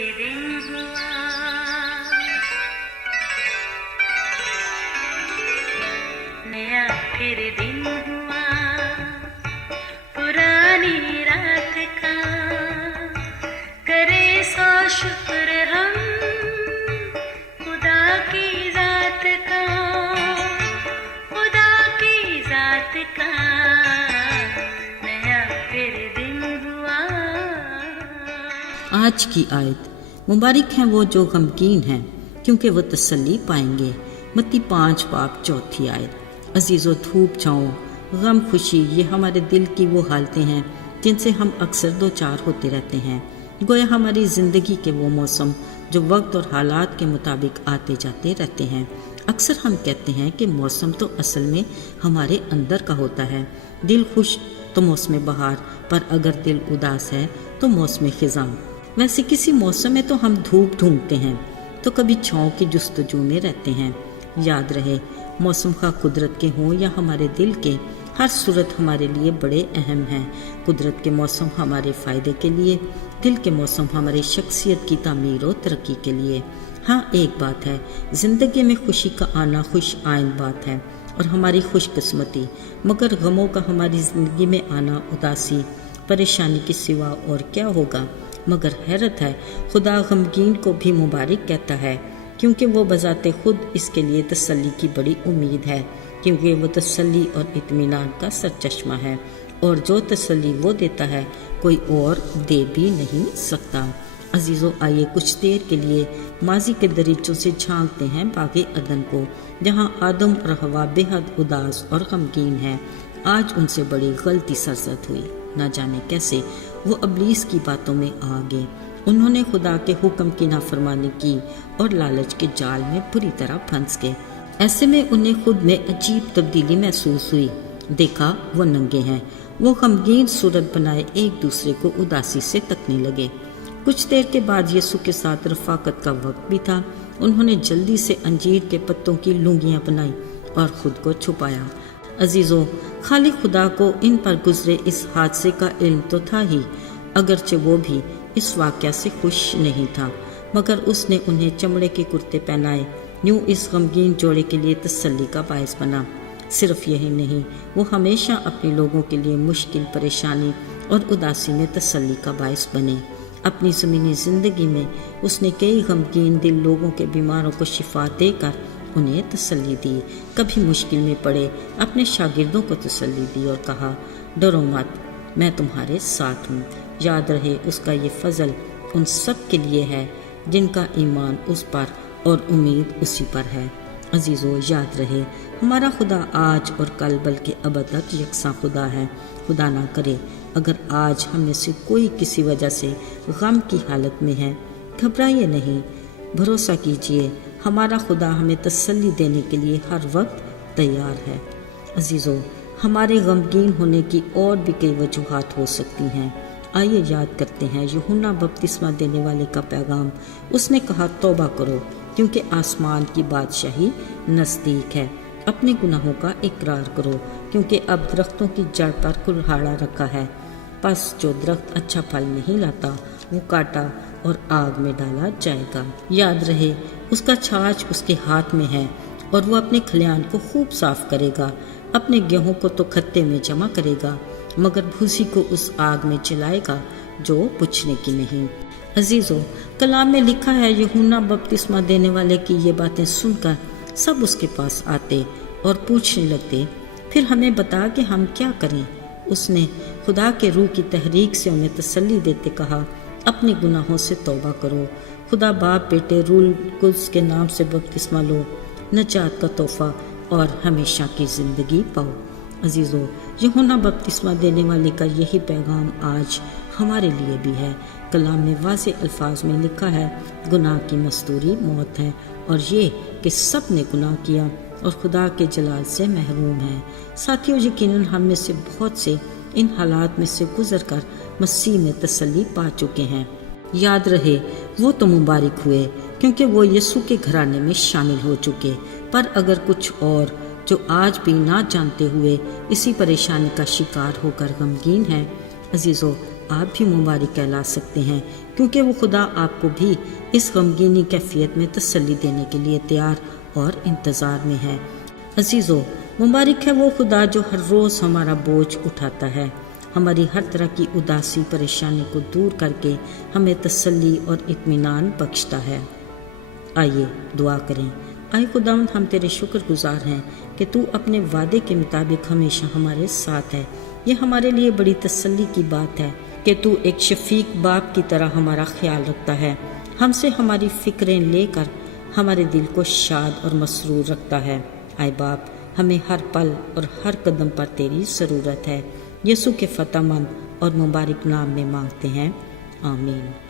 दिन हुआ, नया फिर दिन हुआ, पुरानी रात का करे सो शुक्र हम खुदा की जात का, खुदा की जात का नया फिर दिन हुआ। आज की आयत मुबारक हैं वो जो गमगीन हैं क्योंकि वो तसल्ली पाएंगे। मत्ती 5:4 आयत। अजीज़ो, धूप छाँव, गम खुशी, ये हमारे दिल की वो हालतें हैं जिनसे हम अक्सर दो चार होते रहते हैं। गोया हमारी ज़िंदगी के वो मौसम जो वक्त और हालात के मुताबिक आते जाते रहते हैं। अक्सर हम कहते हैं कि मौसम तो असल में हमारे अंदर का होता है। दिल खुश तो मौसम बहार, पर अगर दिल उदास है तो मौसम खिज़ां। वैसे किसी मौसम में तो हम धूप ढूंढते हैं तो कभी छाँव की जुस्तजू में रहते हैं। याद रहे, मौसम खा कुदरत के हों या हमारे दिल के, हर सूरत हमारे लिए बड़े अहम हैं। कुदरत के मौसम हमारे फ़ायदे के लिए, दिल के मौसम हमारी शख्सियत की तामीर और तरक्की के लिए। हाँ, एक बात है, ज़िंदगी में खुशी का आना खुश आइन बात है और हमारी खुशकिस्मती, मगर गमों का हमारी ज़िंदगी में आना उदासी परेशानी के सिवा और क्या होगा। मगर हैरत है, खुदा गमगीन को भी मुबारक कहता है क्योंकि वो बजाते खुद इसके लिए तसल्ली की बड़ी उम्मीद है, क्योंकि वो तसल्ली और इत्मीनान का सरचश्मा है और जो तसल्ली वो देता है कोई और दे भी नहीं सकता। अजीज़ों, आइए कुछ देर के लिए माजी के दरीचों से झांकते हैं बागे अदन को, जहाँ आदम और हवा बेहद उदास और गमगीन हैं। आज उनसे बड़ी गलती सरजद हुई, ना जाने कैसे वो इब्लीस की बातों में आ गए। उन्होंने खुदा के हुक्म की नाफरमानी की और लालच के जाल में बुरी तरह फंस गए। ऐसे में उन्हें खुद में अजीब तब्दीली महसूस हुई। देखा वो नंगे हैं। वो गमगीन सूरत बनाए एक दूसरे को उदासी से तकने लगे। कुछ देर के बाद यीशु के साथ रफाकत का वक्त भी था। उन्होंने जल्दी से अंजीर के पत्तों की लुंगियाँ बनाई और खुद को छुपाया। अजीज़ों, खाली खुदा को इन पर गुजरे इस हादसे का इल्म तो था ही, अगरचे वो भी इस वाक़या से खुश नहीं था, मगर उसने उन्हें चमड़े के कुर्ते पहनाए। यूँ इस गमगीन जोड़े के लिए तसल्ली का बायस बना। सिर्फ यही नहीं, वो हमेशा अपने लोगों के लिए मुश्किल, परेशानी और उदासी में तसल्ली का बायस बने। अपनी ज़मीनी ज़िंदगी में उसने कई गमगीन दिल लोगों के बीमारों को शिफा देकर उन्हें तसल्ली दी। कभी मुश्किल में पड़े अपने शागिर्दों को तसल्ली दी और कहा, डरो मत, मैं तुम्हारे साथ हूँ। याद रहे, उसका ये फजल उन सब के लिए है जिनका ईमान उस पर और उम्मीद उसी पर है। अजीज़ों, याद रहे, हमारा खुदा आज और कल बल्कि अब तक यकसा खुदा है। खुदा ना करे अगर आज हम में से कोई किसी वजह से गम की हालत में है, घबराइए नहीं, भरोसा कीजिए, हमारा खुदा हमें तसल्ली देने के लिए हर वक्त तैयार है। अजीज़ों, हमारे गमगीन होने की और भी कई वजूहात हो सकती हैं। आइए याद करते हैं यूहन्ना बपतिस्मा देने वाले का पैगाम। उसने कहा, तौबा करो क्योंकि आसमान की बादशाही नज़दीक है। अपने गुनाहों का इकरार करो क्योंकि अब दरख्तों की जड़ पर कुल्हाड़ा रखा है। बस जो दरख्त अच्छा फल नहीं लाता वो काटा और आग में डाला जाएगा। याद रहे, उसका छाछ उसके हाथ में है और वो अपने खलियान को खूब साफ करेगा। अपने गेहूं को तो खत्ते में जमा करेगा, मगर भूसी को उस आग में जलाएगा जो बुझने की नहीं। अजीज़ों, कलाम में लिखा है, यूहन्ना बपतिस्मा देने वाले की ये बातें सुनकर सब उसके पास आते और पूछने लगते, फिर हमें बता कि हम क्या करें। उसने खुदा के रूह की तहरीक से उन्हें तसल्ली देते कहा, अपने गुनाहों से तौबा करो, खुदा बाप बेटे रूल कुद्स के नाम से बपतिस्मा लो, नजात का तोहफा और हमेशा की ज़िंदगी पाओ। अजीज़ों, यूहन्ना बपतिस्मा देने वाले का यही पैगाम आज हमारे लिए भी है। कलाम में वाज़े अल्फाज में लिखा है, गुनाह की मजदूरी मौत है, और ये कि सब ने गुनाह किया और खुदा के जलाल से महरूम है। साथियों, यकीनन हम में से बहुत से इन हालात में से गुजर कर मसीह में तसल्ली पा चुके हैं। याद रहे, वो तो मुबारक हुए क्योंकि वो यीशु के घराने में शामिल हो चुके, पर अगर कुछ और जो आज भी ना जानते हुए इसी परेशानी का शिकार होकर गमगीन है, अजीज़ों, آپ بھی مبارک کہلا سکتے ہیں، کیونکہ وہ خدا آپ کو بھی اس غمگینی کیفیت میں تسلی دینے کے لیے تیار اور انتظار میں ہے۔ عزیزو، مبارک ہے وہ خدا جو ہر روز ہمارا بوجھ اٹھاتا ہے، ہماری ہر طرح کی اداسی پریشانی کو دور کر کے ہمیں تسلی اور اطمینان بخشتا ہے۔ آئیے دعا کریں۔ اے خداوند، ہم تیرے شکر گزار ہیں کہ تو اپنے وعدے کے مطابق ہمیشہ ہمارے ساتھ ہے۔ یہ ہمارے لیے بڑی تسلی کی بات ہے کہ تو ایک شفیق باپ کی طرح ہمارا خیال رکھتا ہے، ہم سے ہماری فکریں لے کر ہمارے دل کو شاد اور مسرور رکھتا ہے۔ اے باپ، ہمیں ہر پل اور ہر قدم پر تیری ضرورت ہے۔ یسوع کے فتح مند اور مبارک نام میں مانگتے ہیں، آمین۔